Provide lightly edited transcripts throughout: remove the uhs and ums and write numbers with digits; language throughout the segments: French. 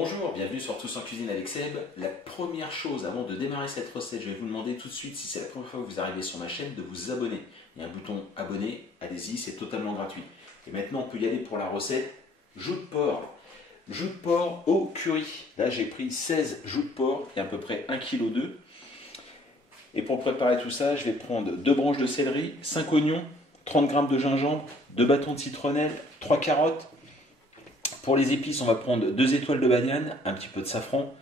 Bonjour, bienvenue sur Tous en Cuisine avec Seb. La première chose, avant de démarrer cette recette, je vais vous demander tout de suite, si c'est la première fois que vous arrivez sur ma chaîne, de vous abonner. Il y a un bouton abonner, allez-y, c'est totalement gratuit. Et maintenant, on peut y aller pour la recette joues de porc. Joues de porc au curry. Là, j'ai pris 16 joues de porc, il y a à peu près 1,2 kg. Et pour préparer tout ça, je vais prendre 2 branches de céleri, 5 oignons, 30 g de gingembre, 2 bâtons de citronnelle, 3 carottes. Pour les épices, on va prendre 2 étoiles de badiane, un petit peu de safran,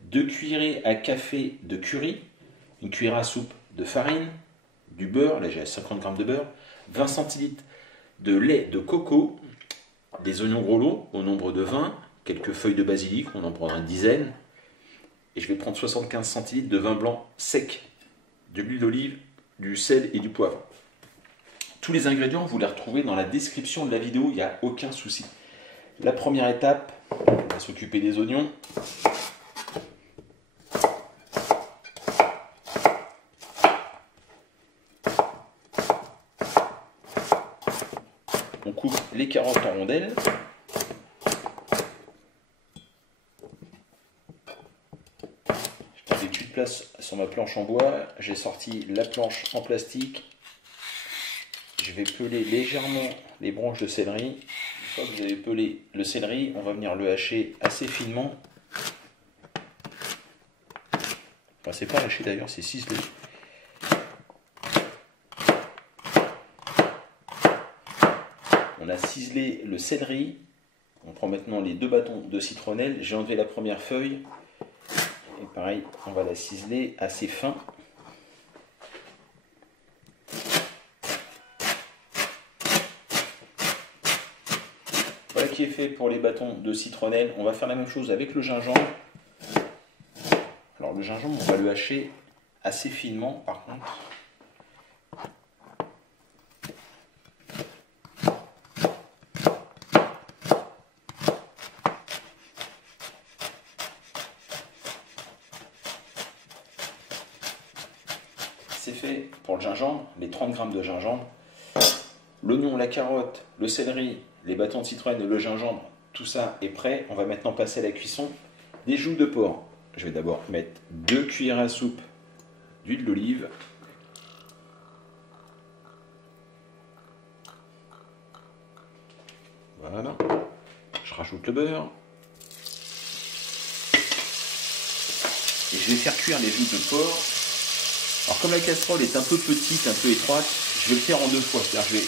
2 cuillerées à café de curry, une cuillère à soupe de farine, du beurre, là j'ai 50 g de beurre, 20 centilitres de lait de coco, des oignons gros lots au nombre de 20, quelques feuilles de basilic, on en prendra une dizaine, et je vais prendre 75 centilitres de vin blanc sec, de l'huile d'olive, du sel et du poivre. Tous les ingrédients, vous les retrouvez dans la description de la vidéo, il n'y a aucun souci. La première étape, on va s'occuper des oignons. On coupe les carottes en rondelles. Je prends des petites places sur ma planche en bois. J'ai sorti la planche en plastique. Je vais peler légèrement les branches de céleri. Une fois que vous avez pelé le céleri, on va venir le hacher assez finement. Enfin, c'est pas haché d'ailleurs, c'est ciselé. On a ciselé le céleri. On prend maintenant les 2 bâtons de citronnelle. J'ai enlevé la première feuille. Et pareil, on va la ciseler assez fin. Voilà qui est fait pour les bâtons de citronnelle. On va faire la même chose avec le gingembre. Alors le gingembre, on va le hacher assez finement par contre. C'est fait pour le gingembre, les 30 g de gingembre. L'oignon, la carotte, le céleri, les bâtons de citronnelle et le gingembre, tout ça est prêt. On va maintenant passer à la cuisson des joues de porc. Je vais d'abord mettre 2 cuillères à soupe d'huile d'olive. Voilà. Je rajoute le beurre. Et je vais faire cuire les joues de porc. Alors comme la casserole est un peu petite, un peu étroite, je vais le faire en 2 fois. C'est-à-dire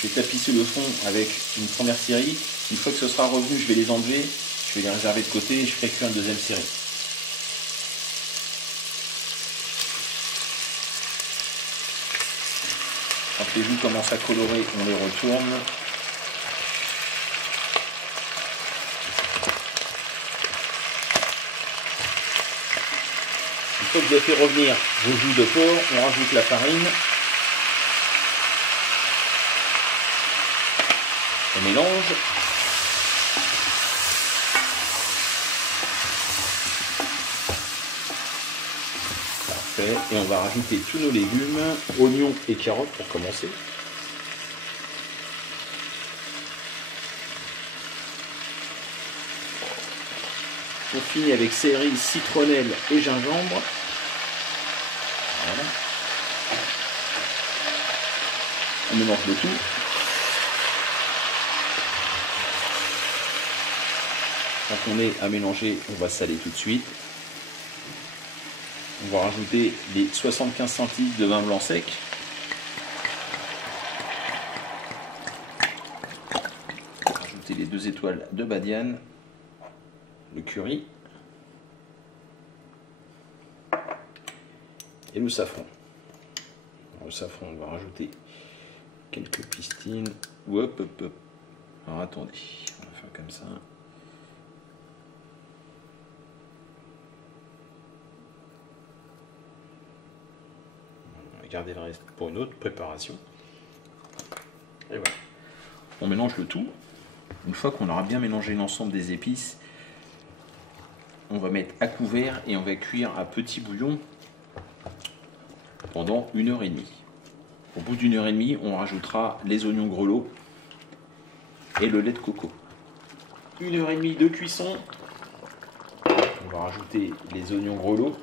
je vais tapisser le fond avec une première série. Une fois que ce sera revenu, je vais les enlever. Je vais les réserver de côté et je ferai cuire une deuxième série. Quand les joues commencent à colorer, on les retourne. Une fois que vous avez fait revenir vos joues de porc, on rajoute la farine. On mélange. Parfait. Et on va rajouter tous nos légumes, oignons et carottes pour commencer. On finit avec céleri, citronnelle et gingembre. Voilà. On mélange le tout. Quand on est à mélanger, on va saler tout de suite. On va rajouter les 75 centilitres de vin blanc sec. Rajouter les 2 étoiles de badiane, le curry et le safran. Alors, le safran, on va rajouter quelques pistines. Hop, hop, hop. Alors attendez, on va faire comme ça. Garder le reste pour une autre préparation. Et voilà. On mélange le tout. Une fois qu'on aura bien mélangé l'ensemble des épices, on va mettre à couvert et on va cuire à petit bouillon pendant 1h30. Au bout d'1h30, on rajoutera les oignons grelots et le lait de coco. 1h30 de cuisson. on va rajouter les oignons grelots.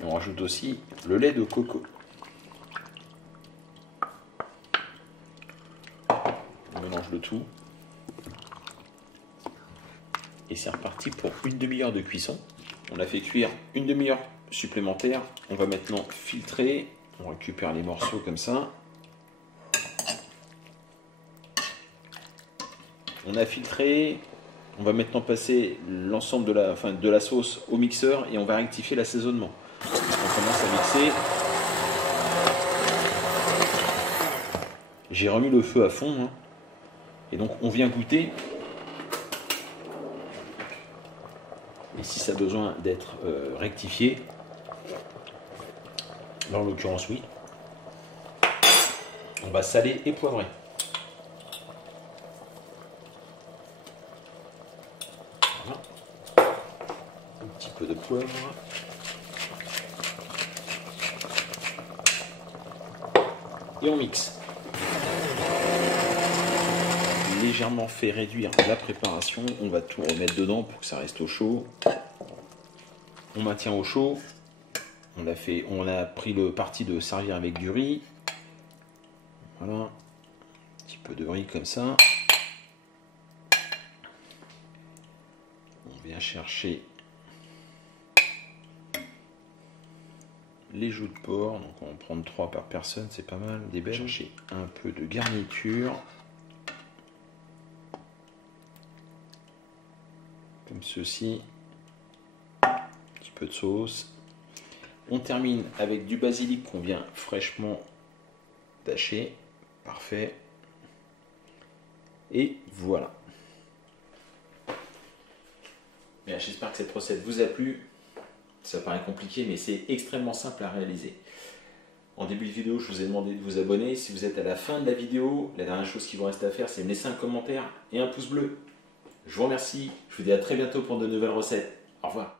Et on rajoute aussi le lait de coco. On mélange le tout. Et c'est reparti pour une demi-heure de cuisson. On a fait cuire une demi-heure supplémentaire. On va maintenant filtrer. On récupère les morceaux comme ça. On a filtré. On va maintenant passer l'ensemble de la sauce au mixeur et on va rectifier l'assaisonnement. On commence à mixer. J'ai remis le feu à fond. Hein. Et donc on vient goûter. Et si ça a besoin d'être rectifié, là en l'occurrence oui, on va saler et poivrer. Voilà. Un petit peu de poivre. Et on mixe. Légèrement fait réduire la préparation, on va tout remettre dedans pour que ça reste au chaud. On maintient au chaud. On a pris le parti de servir avec du riz. Voilà, un petit peu de riz comme ça. On vient chercher les joues de porc, donc on va en prendre 3 par personne, c'est pas mal, des belles. Chercher un peu de garniture. Comme ceci, un petit peu de sauce. On termine avec du basilic qu'on vient fraîchement d'acheter. Parfait. Et voilà. Bien, j'espère que cette recette vous a plu. Ça paraît compliqué, mais c'est extrêmement simple à réaliser. En début de vidéo, je vous ai demandé de vous abonner. Si vous êtes à la fin de la vidéo, la dernière chose qu'il vous reste à faire, c'est me laisser un commentaire et un pouce bleu. Je vous remercie, je vous dis à très bientôt pour de nouvelles recettes. Au revoir.